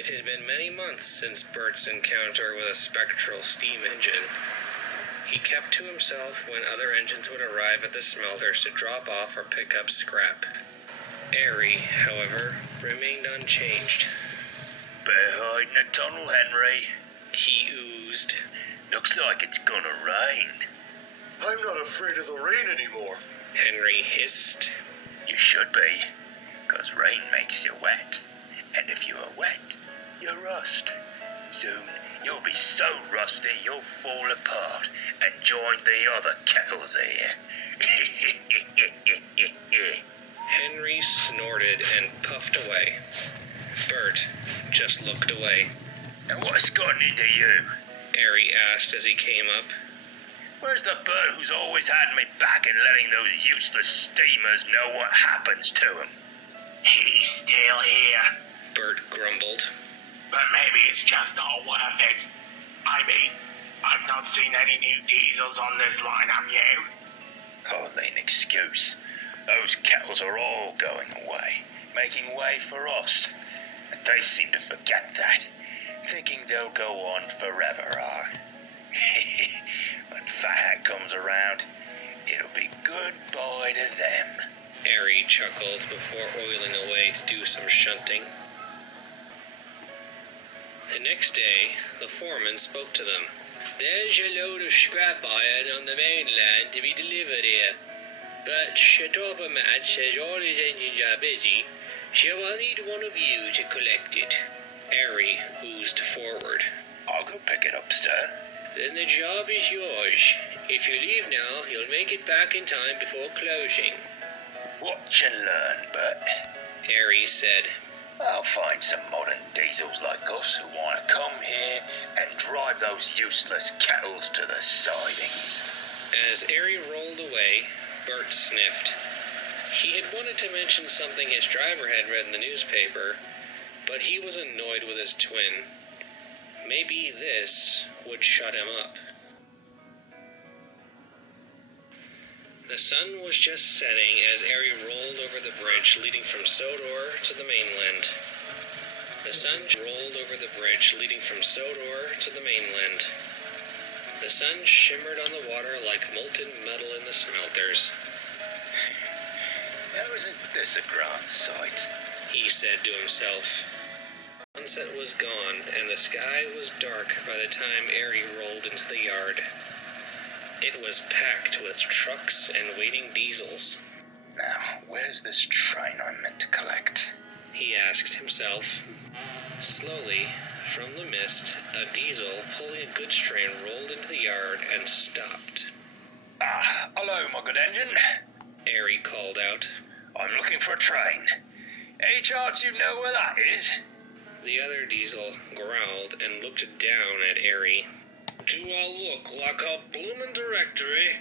It had been many months since Bert's encounter with a spectral steam engine. He kept to himself when other engines would arrive at the smelters to drop off or pick up scrap. Arry, however, remained unchanged. Behind the tunnel, Henry. He oozed. Looks like it's gonna rain. I'm not afraid of the rain anymore. Henry hissed. You should be, 'cause rain makes you wet. And if you are wet, you rust. Soon, you'll be so rusty you'll fall apart and join the other kettles here. Henry snorted and puffed away. Bert just looked away. And what's gotten into you? Arry asked as he came up. Where's the Bert who's always had me back and letting those useless steamers know what happens to him? He's still here, Bert grumbled. but maybe it's just not worth it. I mean, I've not seen any new diesels on this line, have you? Hardly an excuse. Those kettles are all going away, making way for us. And they seem to forget that, thinking they'll go on forever, When Fat comes around, it'll be goodbye to them. Arry chuckled before oiling away to do some shunting. The next day, the foreman spoke to them. There's a load of scrap iron on the mainland to be delivered here. But Shatopa says all his engines are busy, so I'll need one of you to collect it. Arry oozed forward. I'll go pick it up, sir. Then the job is yours. If you leave now, you'll make it back in time before closing. Watch and learn, Bert. Arry said. I'll find some modern diesels like us who want to come here and drive those useless kettles to the sidings. As Arry rolled away, Bert sniffed. He had wanted to mention something his driver had read in the newspaper, but he was annoyed with his twin. Maybe this would shut him up. The sun was just setting as Arry rolled over the bridge leading from Sodor to the mainland. The sun shimmered on the water like molten metal in the smelters. Now isn't this a grand sight? He said to himself. Sunset was gone, and the sky was dark by the time Arry rolled into the yard. It was packed with trucks and waiting diesels. Now, where's this train I'm meant to collect? He asked himself. Slowly, from the mist, a diesel pulling a goods train rolled into the yard and stopped. Hello, my good engine. Arry called out. I'm looking for a train. Any chance you know where that is? The other diesel growled and looked down at Arry. Do I look like a bloomin' directory?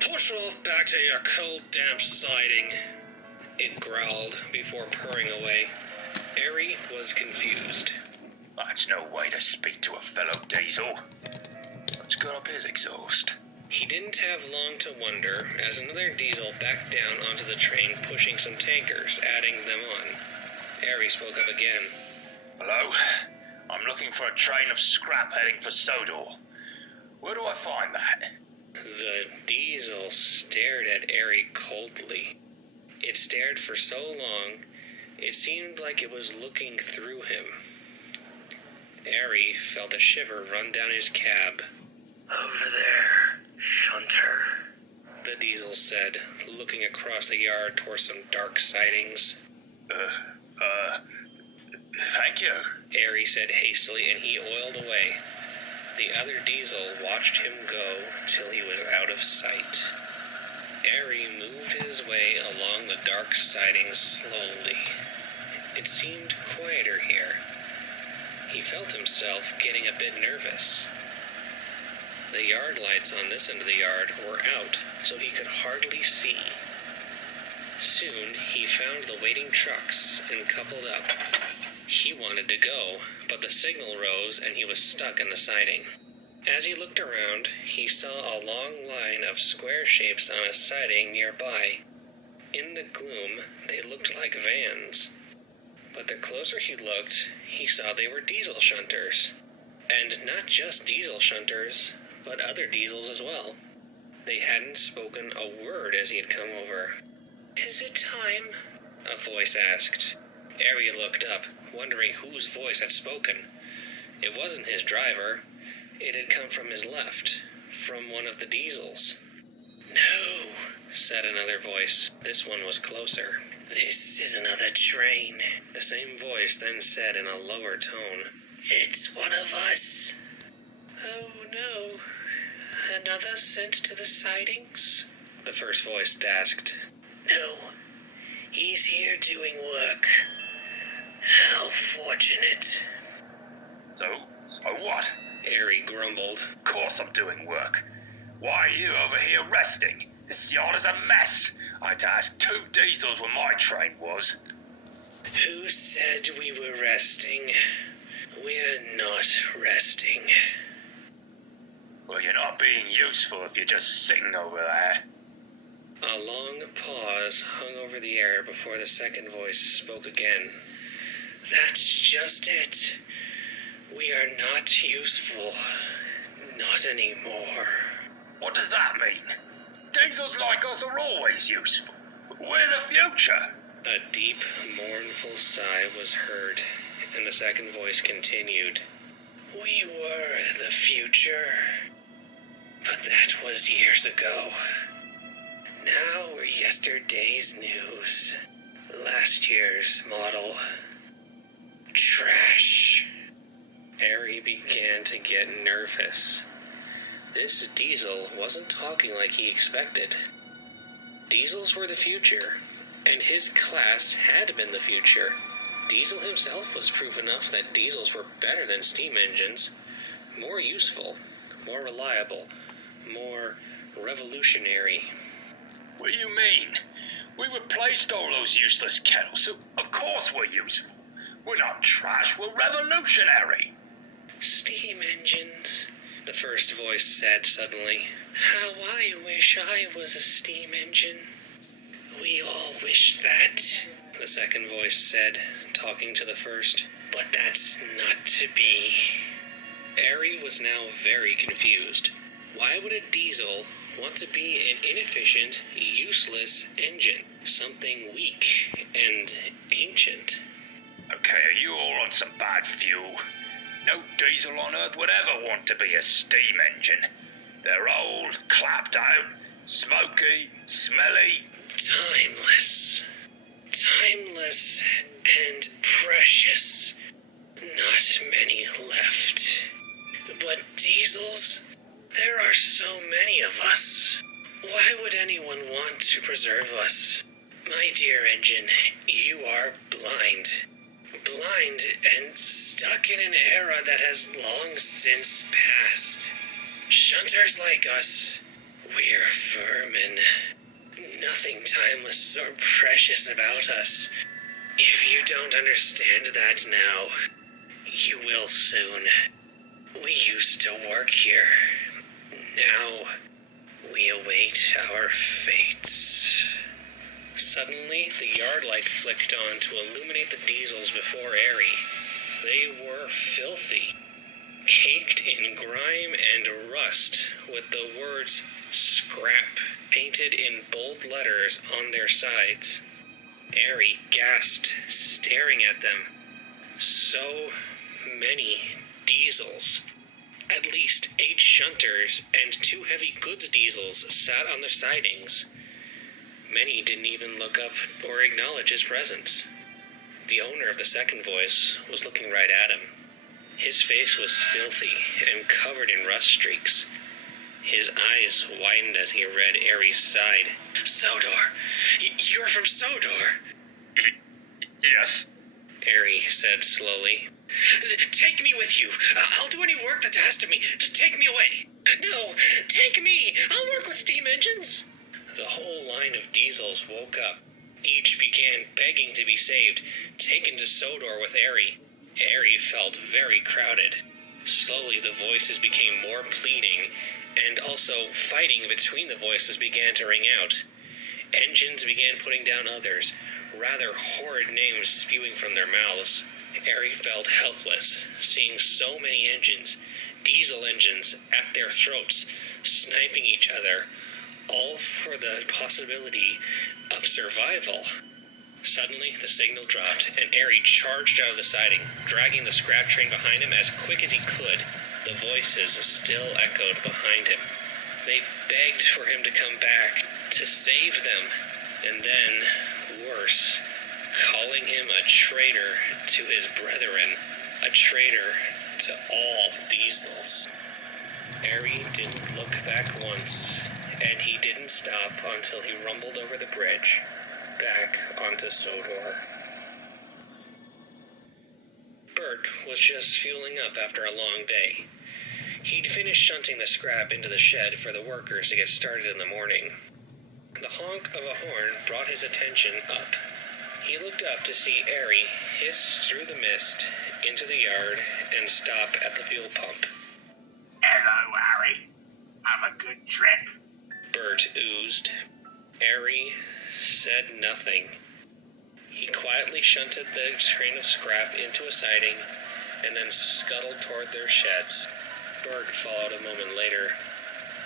Push off back to your cold, damp siding. It growled before purring away. Arry was confused. That's no way to speak to a fellow diesel. Let's cut up his exhaust. He didn't have long to wonder as another diesel backed down onto the train, pushing some tankers, adding them on. Arry spoke up again. Hello? I'm looking for a train of scrap heading for Sodor. Where do I find that? The diesel stared at Arry coldly. It stared for so long, it seemed like it was looking through him. Arry felt a shiver run down his cab. Over there, shunter, the diesel said, looking across the yard toward some dark sidings. Thank you, Arry said hastily, and he oiled away. The other diesel watched him go till he was out of sight. Arry moved his way along the dark sidings slowly. It seemed quieter here. He felt himself getting a bit nervous. The yard lights on this end of the yard were out, so he could hardly see. Soon he found the waiting trucks and coupled up. He wanted to go, but the signal rose and he was stuck in the siding. As he looked around, he saw a long line of square shapes on a siding nearby. In the gloom, they looked like vans. But the closer he looked, he saw they were diesel shunters. And not just diesel shunters, but other diesels as well. They hadn't spoken a word as he had come over. "Is it time?" a voice asked. Arry looked up, wondering whose voice had spoken. It wasn't his driver. It had come from his left, from one of the diesels. "No," said another voice. This one was closer. "This is another train." The same voice then said in a lower tone, "It's one of us." "Oh no, another sent to the sidings?" the first voice asked. "No, he's here doing work. How fortunate." So what? Arry grumbled. Of course I'm doing work. Why are you over here resting? This yard is a mess. I had to ask 2 diesels where my train was. "Who said we were resting? We're not resting." Well, you're not being useful if you're just sitting over there. A long pause hung over the air before the second voice spoke again. "That's just it. We are not useful. Not anymore." What does that mean? Diesels like us are always useful. We're the future. A deep, mournful sigh was heard, and the second voice continued. "We were the future, but that was years ago. Now we're yesterday's news. Last year's model. Trash." Arry began to get nervous. This diesel wasn't talking like he expected. Diesels were the future, and his class had been the future. Diesel himself was proof enough that diesels were better than steam engines, more useful, more reliable, more revolutionary. What do you mean? We replaced all those useless kettles, so of course we're useful. We're not trash, we're revolutionary. "Steam engines," the first voice said suddenly. "How I wish I was a steam engine." "We all wish that," the second voice said, talking to the first. "But that's not to be." Arry was now very confused. Why would a diesel want to be an inefficient, useless engine? Something weak and ancient. Okay, are you all on some bad fuel? No diesel on Earth would ever want to be a steam engine. They're old, clapped out, smoky, smelly. Timeless. Timeless and precious. Not many left. But diesels? There are so many of us. Why would anyone want to preserve us? My dear engine, you are blind. Blind and stuck in an era that has long since passed. Shunters like us, we're vermin. Nothing timeless or precious about us. If you don't understand that now, you will soon. We used to work here. Now, we await our fates. Suddenly, the yard light flicked on to illuminate the diesels before Arry. They were filthy, caked in grime and rust, with the words "scrap" painted in bold letters on their sides. Arry gasped, staring at them. So many diesels. At least 8 shunters and 2 heavy goods diesels sat on their sidings. Many didn't even look up or acknowledge his presence. The owner of the second voice was looking right at him. His face was filthy and covered in rust streaks. His eyes widened as he read Arry's side. "Sodor! You're from Sodor!" Yes. Arry said slowly. "Take me with you. I'll do any work that's asked of me. Just take me away." "No, take me. I'll work with steam engines." The whole line of diesels woke up. Each began begging to be saved, taken to Sodor with Arry. Arry felt very crowded. Slowly the voices became more pleading, and also fighting between the voices began to ring out. Engines began putting down others. rather horrid names spewing from their mouths, Arry felt helpless, seeing so many engines, diesel engines, at their throats, sniping each other, all for the possibility of survival. Suddenly, the signal dropped, and Arry charged out of the siding, dragging the scrap train behind him as quick as he could. The voices still echoed behind him. They begged for him to come back, to save them, and then, worse, calling him a traitor to his brethren, a traitor to all diesels. Arry didn't look back once, and he didn't stop until he rumbled over the bridge, back onto Sodor. Bert was just fueling up after a long day. He'd finished shunting the scrap into the shed for the workers to get started in the morning. The honk of a horn brought his attention up. He looked up to see Arry hiss through the mist into the yard and stop at the fuel pump. Hello, Arry. Have a good trip. Bert oozed. Arry said nothing. He quietly shunted the train of scrap into a siding and then scuttled toward their sheds. Bert followed a moment later.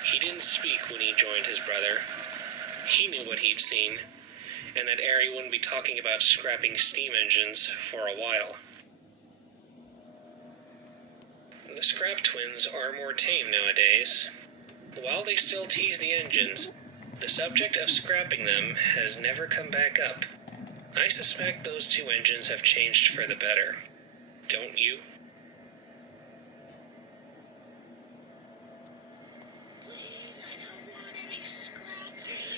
He didn't speak when he joined his brother. He knew what he'd seen, and that Arry wouldn't be talking about scrapping steam engines for a while. The scrap twins are more tame nowadays. While they still tease the engines, the subject of scrapping them has never come back up. I suspect those two engines have changed for the better. Don't you?